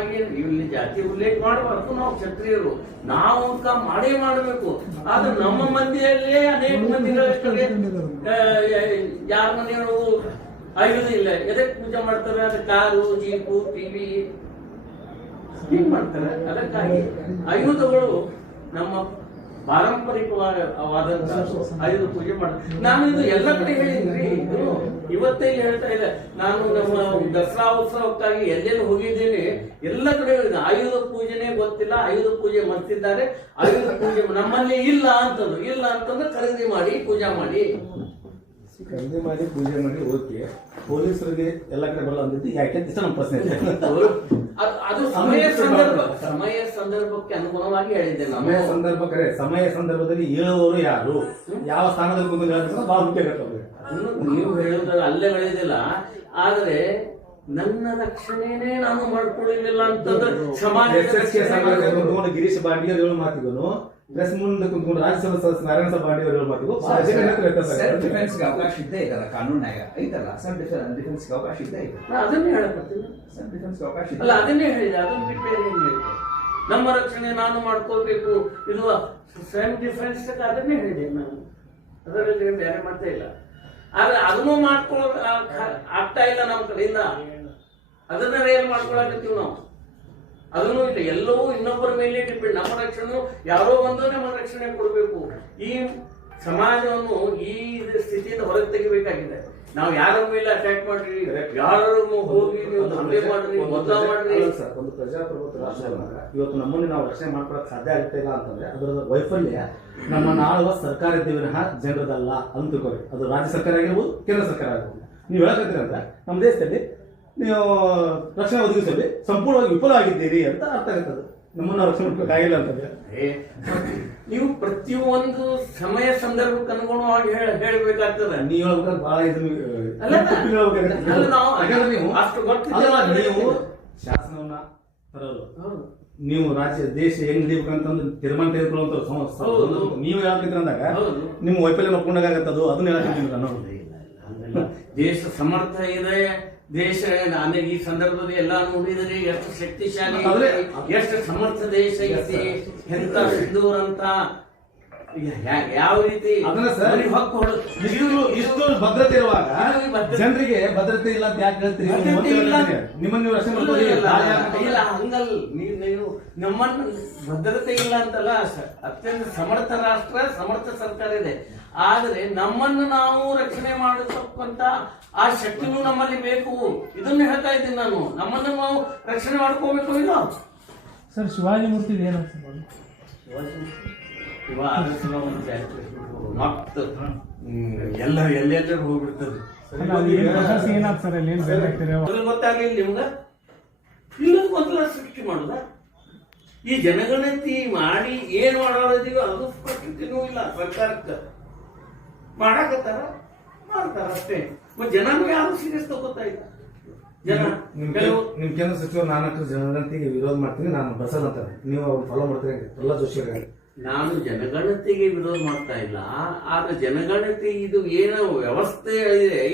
ಇಲ್ಲಿ ಜಾತಿ ಉಲ್ಲೇಖ ಮಾಡಬಾರ್ದು. ನಾವು ಕ್ಷತ್ರಿಯರು, ನಾವು ಅಂತ ಮಾಡಬೇಕು. ಆದ್ರೆ ನಮ್ಮ ಮಂದಿಯಲ್ಲೇ ಅನೇಕ ಮಂದಿಗಳಿಗೆ ಯಾರ ಮನೆಗಳು ಆಯುಧ ಇಲ್ಲ, ಎದಕ್ಕೆ ಪೂಜೆ ಮಾಡ್ತಾರೆ? ಅದು ಕಾರು, ಜೀಪು, ಟಿವಿ ಹೀಗೆ ಮಾಡ್ತಾರೆ. ಅದಕ್ಕಾಗಿ ಆಯುಧಗಳು ನಮ್ಮ ಪಾರಂಪರಿಕವಾದಂತ ಆಯುಧ ಪೂಜೆ ಮಾಡ್ತಾರೆ. ನಾನು ಇದು ಎಲ್ಲ ಕಡೆ ಹೇಳಿದ್ರಿ, ಇದು ಇವತ್ತೇ ಹೇಳ್ತಾ ಇಲ್ಲ. ನಾನು ನಮ್ಮ ದಸರಾ ಉತ್ಸವಕ್ಕಾಗಿ ಎಲ್ಲೆಲ್ಲಿ ಹೋಗಿದ್ದೀನಿ, ಎಲ್ಲ ಕಡೆ ಹೇಳಿದೆ ಆಯುಧ ಪೂಜೆನೇ ಗೊತ್ತಿಲ್ಲ, ಆಯುಧ ಪೂಜೆ ಮಾಡ್ತಿದ್ದಾರೆ, ಆಯುಧ ಪೂಜೆ ನಮ್ಮಲ್ಲಿ ಇಲ್ಲ ಅಂತಂದ್ರೆ ಖರೀದಿ ಮಾಡಿ ಪೂಜೆ ಮಾಡಿ ಪೂಜೆ ಮಾಡಿ ಓಕೆ. ಪೊಲೀಸರಿಗೆ ಎಲ್ಲ ಕಡೆ ಬರಲ್ಲ ಅಂದಿದ್ದು ಯಾಕೆ ಅಂತ ನಮ್ಮ ಪ್ರಶ್ನೆ. ಅದು ಸಮಯ ಸಂದರ್ಭಕ್ಕೆ ಅನುಗುಣವಾಗಿ ಹೇಳಿದ್ದೆ. ಸಮಯ ಸಂದರ್ಭದಲ್ಲಿ ಹೇಳುವವರು ಯಾರು, ಯಾವ ಸ್ಥಾನದಲ್ಲಿ ಕುಂತು ಬಹಳ ಮುಖ್ಯ ಆಗುತ್ತೆ. ನೀವು ಹೇಳುದ ಅಲ್ಲೇ ಹೇಳಿದಿಲ್ಲ, ಆದ್ರೆ ನನ್ನ ರಕ್ಷಣೆನೇ ನಾನು ಮಾಡ್ಕೊಳ್ಳಿಲ್ಲ ಅಂತಂದ್ರೆ ಸಮಾಜ ಗಿರೀಶ್ ಬಾಂಡಿಯರ್ ಹೇಳು ಮಾತಿಗೂ ಪ್ರೆಸ್ ಮುಂದೆ ಕುಂತ್ಕೊಂಡು ರಾಜ್ಯಸಭಾ ಸದಸ್ಯ ನಾರಾಯಣ ಸಭಾ ಬಾಂಡಿಯರ್ ಹೇಳು ಮಾತಿಗೂ ಡಿಫೆನ್ಸ್ಗೆ ಅವಕಾಶ ಇದ್ದೇ ಇದಲ್ಲ, ಕಾನೂನಾಗ ಐತಲ್ಲ, ಸೆಲ್ಫ್ ಡಿಫೆನ್ಸ್ಗೆ ಅವಕಾಶ ಇದ್ದೇ ಇದೆ. ಅದನ್ನೇ ಹೇಳಕತ್ತೀನಿ, ಸೆಲ್ಫ್ ಡಿಫೆನ್ಸ್ಗೆ ಅವಕಾಶ ಅಲ್ಲ, ಅದನ್ನೇ ಹೇಳಿದೆ. ಅದನ್ನ ಬಿಟ್ಟು ಬೇರೆ ಏನ್ ಹೇಳಿದೆ? ನಮ್ಮ ರಕ್ಷಣೆ ನಾನು ಮಾಡ್ಕೋಬೇಕು, ಇದು ಸೆಲ್ಫ್ ಡಿಫೆನ್ಸ್ ಅದನ್ನೇ ಹೇಳಿದೆ ನಾನು. ಅದರಲ್ಲಿ ಬೇರೆ ಮಾಡ್ತಾ ಇಲ್ಲ. ಆದ್ರೆ ಅದನ್ನು ಮಾಡ್ಕೊಳ್ಳೋ ಆಗ್ತಾ ಇಲ್ಲ ನಮ್ಮ ಕಡೆಯಿಂದ. ಅದನ್ನ ರೇಲ್ ಮಾಡ್ಕೊಳಕತ್ತೀವಿ ನಾವು. ಅದನ್ನು ಇಲ್ಲ, ಎಲ್ಲವೂ ಇನ್ನೊಬ್ಬರ ಮೇಲೆ ಡಿಪೆಂಡ್. ನಮ್ಮ ರಕ್ಷಣೆ ಯಾರೋ ಒಂದು ನಮ್ಮ ರಕ್ಷಣೆ ಕೊಡಬೇಕು. ಈ ಸಮಾಜವನ್ನು ಈ ಸ್ಥಿತಿಯಿಂದ ಹೊರಗೆ ತೆಗಿಬೇಕಾಗಿದೆ. ನಾವು ಯಾರ ಮೇಲೆ ಅಟ್ಯಾಕ್ ಮಾಡ್ರಿ, ಯಾರು ಹೋಗಿ ನೀವು ಹಲ್ಲೆ ಮಾಡ್ರಿ, ಮೊದಲ ಮಾಡ್ರಿ. ಒಂದು ಪ್ರಜಾಪ್ರಭುತ್ವ ರಾಷ್ಟ್ರ ಇವತ್ತು ನಮ್ಮನ್ನು ನಾವು ರಕ್ಷಣೆ ಮಾಡ್ಕೊಳಕ್ ಸಾಧ್ಯ ಆಗ್ತಾ ಇಲ್ಲ ಅಂತಂದ್ರೆ ಅದರ ವೈಫಲ್ಯ ನಮ್ಮನ್ನು ಆಳುವ ಸರ್ಕಾರ ವಿನಃ ಜನರದಲ್ಲ ಅಂತ ತಿಳ್ಕೊಳ್ಳಿ. ಅದು ರಾಜ್ಯ ಸರ್ಕಾರ ಆಗಿರ್ಬೋದು, ಕೇಂದ್ರ ಸರ್ಕಾರ ಆಗಿರ್ಬೋದು. ನೀವು ಹೇಳಕತ್ತೀರಂದ್ರೆ ನಮ್ಮ ದೇಶದಲ್ಲಿ ನೀವು ರಕ್ಷಣೆ ಒದಗಿಸಲಿ ಸಂಪೂರ್ಣವಾಗಿ ವಿಫಲವಾಗಿದ್ದೀರಿ ಅಂತ ಅರ್ಥ ಆಗುತ್ತದೆ. ನಮ್ಮನ್ನು ರಕ್ಷಣೆ ಮಾಡ್ಬೇಕಾಗಿಲ್ಲ ಅಂತಂದ್ರೆ ನೀವು ಪ್ರತಿಯೊಂದು ಸಮಯ ಸಂದರ್ಭಕ್ಕೆ ಅನುಗುಣವಾಗಿ ಹೇಳಬೇಕಾಗ್ತದೆ. ನೀವು ಹೇಳ್ಬೇಕಾದ್ರೆ ಬಹಳ ನೀವು ಶಾಸನವನ್ನ ತರಲು ನೀವು ರಾಜ್ಯ ದೇಶ ಹೆಂಗ್ ಹಿಡಿಬೇಕಂತಂದು ತೀರ್ಮಾನ ತೆಗೆದುಕೊಳ್ಳುವಂತ ನೀವು ಯಾಕಿದ್ರ ಅಂದಾಗ ನಿಮ್ಮ ವೈಫಲ್ಯ ಒಪ್ಕೊಂಡಾಗತ್ತದು ಅದನ್ನ ಹೇಳಕ್ಕಿದ್ದೀನಿ ನಾನು. ದೇಶ ಸಮರ್ಥ ಇದೆ, ದೇಶ ಈ ಸಂದರ್ಭದಲ್ಲಿ ಎಲ್ಲ ನೋಡಿದರೆ ಎಷ್ಟು ಶಕ್ತಿಶಾಲಿ, ಎಷ್ಟು ಸಮರ್ಥ ದೇಶ ಐತಿ, ಎಂತ ಸಿಂಧೂರ್ ಅಂತ ಯಾವ ರೀತಿ ಇಷ್ಟು ಭದ್ರತೆ ಇರುವಾಗ ಜನರಿಗೆ ಭದ್ರತೆ ಇಲ್ಲ ಅಂತ ಯಾಕೆ ಹೇಳ್ತೀರಿ? ನಿಮ್ಮನ್ನು ನೀವು ರಕ್ಷಣೆ ಇಲ್ಲ, ಹಂಗಲ್ ನೀವು ನಮ್ಮನ್ನು ಭದ್ರತೆ ಇಲ್ಲ ಅಂತಲ್ಲ. ಅತ್ಯಂತ ಸಮರ್ಥ ರಾಷ್ಟ್ರ, ಸಮರ್ಥ ಸರ್ಕಾರ ಇದೆ. ಆದ್ರೆ ನಮ್ಮನ್ನು ನಾವು ರಕ್ಷಣೆ ಮಾಡತಕ್ಕಂತ ಆ ಶಕ್ತಿನೂ ನಮ್ಮಲ್ಲಿ ಬೇಕು. ಇದನ್ನು ಹೇಳ್ತಾ ಇದ್ದೀನಿ ನಾನು. ನಮ್ಮನ್ನು ನಾವು ರಕ್ಷಣೆ ಮಾಡ್ಕೋಬೇಕು. ಇಲ್ಲ ಸರ್, ಶಿವಾಜಿ ಮೂರ್ತಿ ಏನಂತ ಎಲ್ಲ ಎಲ್ಲೆಲ್ಲರೂ ಹೋಗ್ಬಿಡ್ತದೆ. ಗೊತ್ತಾಗ್ಲಿಲ್ಲ ನಿಮ್ಗ? ಇಲ್ಲ ಗೊಂದಲ ಸೃಷ್ಟಿ ಮಾಡುದ? ಈ ಜನಗಣತಿ ಮಾಡಿ ಏನ್ ಮಾಡೋದೀವ ಅದು ಪ್ರಕೃತಿನೂ ಇಲ್ಲ. ಸರ್ಕಾರಕ್ಕೆ ಮಾಡಾಕತ್ತಾರ, ಮಾಡ್ತಾರ ಅಷ್ಟೇ. ಜನನು ಯಾರು ಸೀರಿಯಸ್ ತಗೋತಾ ಇಲ್ಲ. ಜನ ನಿಮ್ ಕೇಂದ್ರ ಸಚಿವರು ನಾಲ್ಕು ಜನಗಣತಿಗೆ ವಿರೋಧ ಮಾಡ್ತೀನಿ, ನಾನು ಬಸಲ್ ಅಂತಾರೆ, ನೀವು ಅವ್ರು ಫಾಲೋ ಮಾಡ್ತೀರಿ ಪ್ರಹ್ಲಾದ್ ಜೋಶಿ ಅವರಿಗೆ. ನಾನು ಜನಗಣತಿಗೆ ವಿರೋಧ ಮಾಡ್ತಾ ಇಲ್ಲ. ಆದ್ರೆ ಜನಗಣತಿ ಇದು ಏನೋ ವ್ಯವಸ್ಥೆ ಇದೆ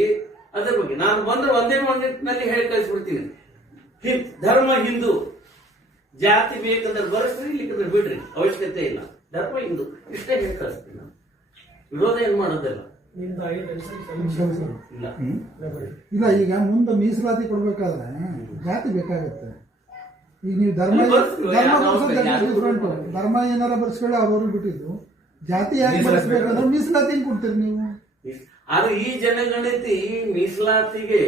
ಅದ್ರ ಬಗ್ಗೆ ನಾನು ಬಂದ್ರೆ ಒಂದೇ ನಿಟ್ಟಿನಲ್ಲಿ ಹೇಳಿ ಕಳಿಸ್ಬಿಡ್ತೀನಿ. ಧರ್ಮ ಹಿಂದೂ, ಜಾತಿ ಬೇಕಂದ್ರೆ ಬರೆಸ್ರಿ, ಇಲ್ಲಿಕಂದ್ರೆ ಬಿಡ್ರಿ, ಅವಶ್ಯಕತೆ ಇಲ್ಲ. ಧರ್ಮ ಹಿಂದೂ ಇಷ್ಟೇ ಹೇಳಿ ಕಳಿಸ್ತೀನಿ ನಾನು. ವಿರೋಧ ಏನ್ ಮಾಡೋದಿಲ್ಲ. ಇಲ್ಲ, ಈಗ ಮುಂದೆ ಮೀಸಲಾತಿ ಕೊಡ್ಬೇಕಾದ್ರೆ ಜಾತಿ ಬೇಕಾಗತ್ತೆ. ಈಗ ನೀವು ಧರ್ಮ ಧರ್ಮ ಏನಾರ ಬರ್ಸ್ಕೊಳ್ಳಿ, ಅವ್ರವ್ರು ಬಿಟ್ಟಿದ್ದು ಜಾತಿ ಯಾಕೆ ಬರ್ಸ್ಬೇಕಂದ್ರೆ ಮೀಸಲಾತಿ ಹೆಂಗ್ ಕೊಡ್ತೀರಿ ನೀವು? ಆದ್ರೆ ಈ ಜನಗಣತಿ ಮೀಸಲಾತಿಗೆ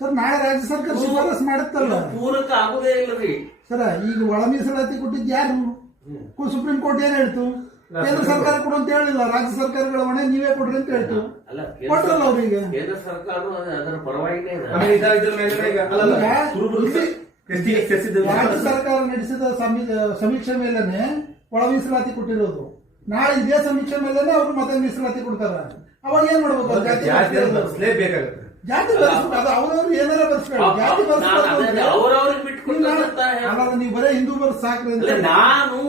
ಸರ್ ನಾಳೆ ರಾಜ್ಯ ಸರ್ಕಾರ ಶಿಫಾರಸ್ ಮಾಡುತ್ತಲ್ಲ, ಪೂರಕ ಆಗುದೇ ಇಲ್ಲರಿ ಸರ. ಈಗ ಒಳ ಮೀಸಲಾತಿ ಕೊಟ್ಟಿದ್ದು ಯಾರು? ಸುಪ್ರೀಂ ಕೋರ್ಟ್ ಏನ್ ಹೇಳ್ತು? ಕೇಂದ್ರ ಸರ್ಕಾರ ಕೊಡು ಅಂತ ಹೇಳಿಲ್ಲ, ರಾಜ್ಯ ಸರ್ಕಾರಗಳ ಹೊಣೆ ನೀವೇ ಕೊಡ್ರಿ ಅಂತ ಹೇಳ್ತು. ಕೊಟ್ರಲ್ಲ ಅವ್ರಿಗೆ. ಕೇಂದ್ರ ಸರ್ಕಾರ ಅದರ ಪರವಾಗಿನೇ ರಾಜ್ಯ ಸರ್ಕಾರ ನಡೆಸಿದ ಸಮೀಕ್ಷೆ ಮೇಲೆನೆ ಒಳ ಮೀಸಲಾತಿ ಕೊಟ್ಟಿರೋದು. ನಾಳೆ ಇದೇ ಸಮೀಕ್ಷೆ ಮೇಲೆನೆ ಅವ್ರು ಮತ್ತೆ ಮೀಸಲಾತಿ ಕೊಡ್ತಾರ. ಅವಾಗ ಏನ್ ಮಾಡ್ಬೇಕು? ಜಾತಿ ಬರ್ಸ್ಲೇಬೇಕಾಗುತ್ತೆ. ಜಾತಿ ಬರ್ಸ್ಬೇಕು. ಅದು ಅವ್ರವ್ರು ಏನಾರ ಬರ್ಸ್ಕೊಳ್ಳಿ, ಜಾತಿ ಬರ್ಸ್ಕೊಳ್ಳಿ. ನೀವು ಬರೇ ಹಿಂದೂ ಬರ್ಸ್ ಸಾಕ್ರಿ ಅಂತ ನಾನು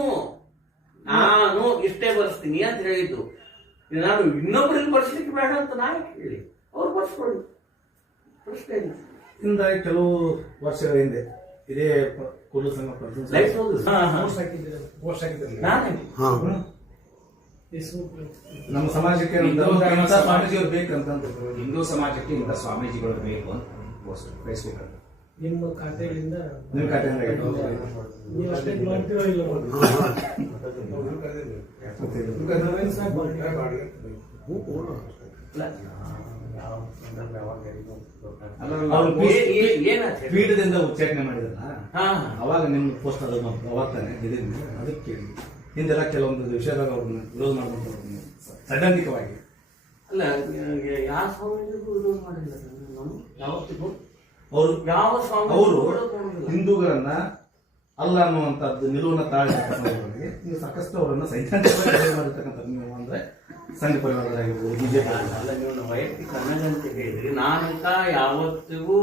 ಇಷ್ಟೇ ಬರ್ಸ್ತೀನಿ ಅಂತ ಹೇಳಿದ್ದು. ನಾನು ಇನ್ನೊಬ್ಬರಿಗೆ ಬರ್ಸ್ಲಿಕ್ಕೆ ಬೇಡ ಅಂತ ನಾನು ಹೇಳಿ ಅವ್ರು ಬರ್ಸ್ಕೊಳ್ಳಿ, ಪ್ರಶ್ನೆ ಇಲ್ಲ. ಕೆಲವು ವರ್ಷಗಳ ಹಿಂದೆ ಇದೇ ಕುರುಡು ಸಂಘ ಪ್ರತಿನಿಧಿ ಲೈಟ್ ಹೋಗುದು. ನಾನೇ ನಮ್ಮ ಸಮಾಜಕ್ಕೆ ಇಂಥ ಸ್ವಾಮೀಜಿಯವ್ರು ಬೇಕಂತ ಅಂದ್ರು. ಹಿಂದೂ ಸಮಾಜಕ್ಕೆ ಇಂಥ ಸ್ವಾಮೀಜಿಗಳು ಬೇಕು ಅಂತ ಪೋಸ್ಟ್ ಫೇಸ್ಬುಕ್ ಅಲ್ಲಿ. ನಿಮ್ಮ ಖಾತೆಗಳಿಂದ ನಿಮ್ಮ ಖಾತೆಯಿಂದ ನೀವು ಅಷ್ಟೇ ಮಾಡ್ತೀರೋ ಇಲ್ಲ ಏನಾಗ್ತದೆ ಪೀಠದಿಂದ ಉಚ್ಚಾಟನೆ ಮಾಡಿದ್ರಲ್ಲ ಹಾ ಅವಾಗ ನಿಮ್ಮ ಪೋಸ್ಟ್ ಅದು ಅವಾಗ ತಾನೆ ಇದರಿಂದ ಅದಕ್ಕೆ ಕೇಳಿ ಹಿಂದೆಲ್ಲ ಕೆಲವೊಂದು ವಿಷಯದಾಗ ಅವ್ರನ್ನ ವಿರೋಧ ಮಾಡ್ಕೊಂಡು ಸೈದ್ಧಾಂತಿಕವಾಗಿ ಅಲ್ಲ ಯಾವ ಸ್ವಾಮೀಜಿಗೂ ವಿರೋಧ ಮಾಡಿಲ್ಲ ನಾನು ಯಾವತ್ತಿಗೂ ಅವರು ಯಾವ ಸ್ವಾಮಿ ಅವರು ಹಿಂದೂಗಳನ್ನ ಅಲ್ಲ ಅನ್ನುವಂಥದ್ದು ನಿಲುವನ್ನ ತಾಳಿಗೆ ನೀವು ಸಾಕಷ್ಟು ಅವರನ್ನ ಸೈದ್ಧಾಂತಿಕವಾಗಿ ಮಾಡಿರ್ತಕ್ಕಂಥ ನೀವು ಅಂದ್ರೆ ಸಂಘ ಪರಿವಾರದಾಗಿರ್ಬೋದು ಬಿಜೆಪಿ ಅಲ್ಲ ನೀವು ವೈಯಕ್ತಿಕ ಅನ್ನಗಂತ ಹೇಳಿದ್ರಿ ನಾನಂತ ಯಾವತ್ತಿಗೂ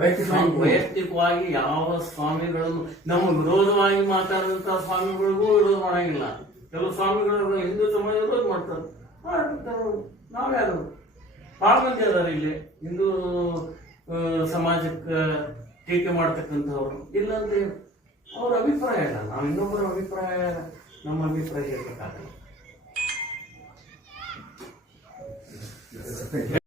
ವೈಯಕ್ತಿಕ ವೈಯಕ್ತಿಕವಾಗಿ ಯಾವ ಸ್ವಾಮಿಗಳನ್ನು ನಮ್ಮ ವಿರೋಧವಾಗಿ ಮಾತಾಡುವಂತ ಸ್ವಾಮಿಗಳಿಗೂ ವಿರೋಧ ಮಾಡಂಗಿಲ್ಲ. ಕೆಲವು ಸ್ವಾಮಿಗಳು ಹಿಂದೂ ಸಮಾಜ ವಿರೋಧ ಮಾಡ್ತಾರೆ, ನಾವ್ಯಾರು ಬಹಳ ಮಂದಿ ಅದಾರ ಇಲ್ಲಿ ಹಿಂದೂ ಸಮಾಜಕ್ಕೆ ಟೀಕೆ ಮಾಡ್ತಕ್ಕಂಥವ್ರು. ಇಲ್ಲಂದ್ರೆ ಅವ್ರ ಅಭಿಪ್ರಾಯ ಇಲ್ಲ, ನಾವು ಇನ್ನೊಬ್ಬರ ಅಭಿಪ್ರಾಯ ನಮ್ಮ ಅಭಿಪ್ರಾಯ ಇರಬೇಕಾಗಲ್ಲ.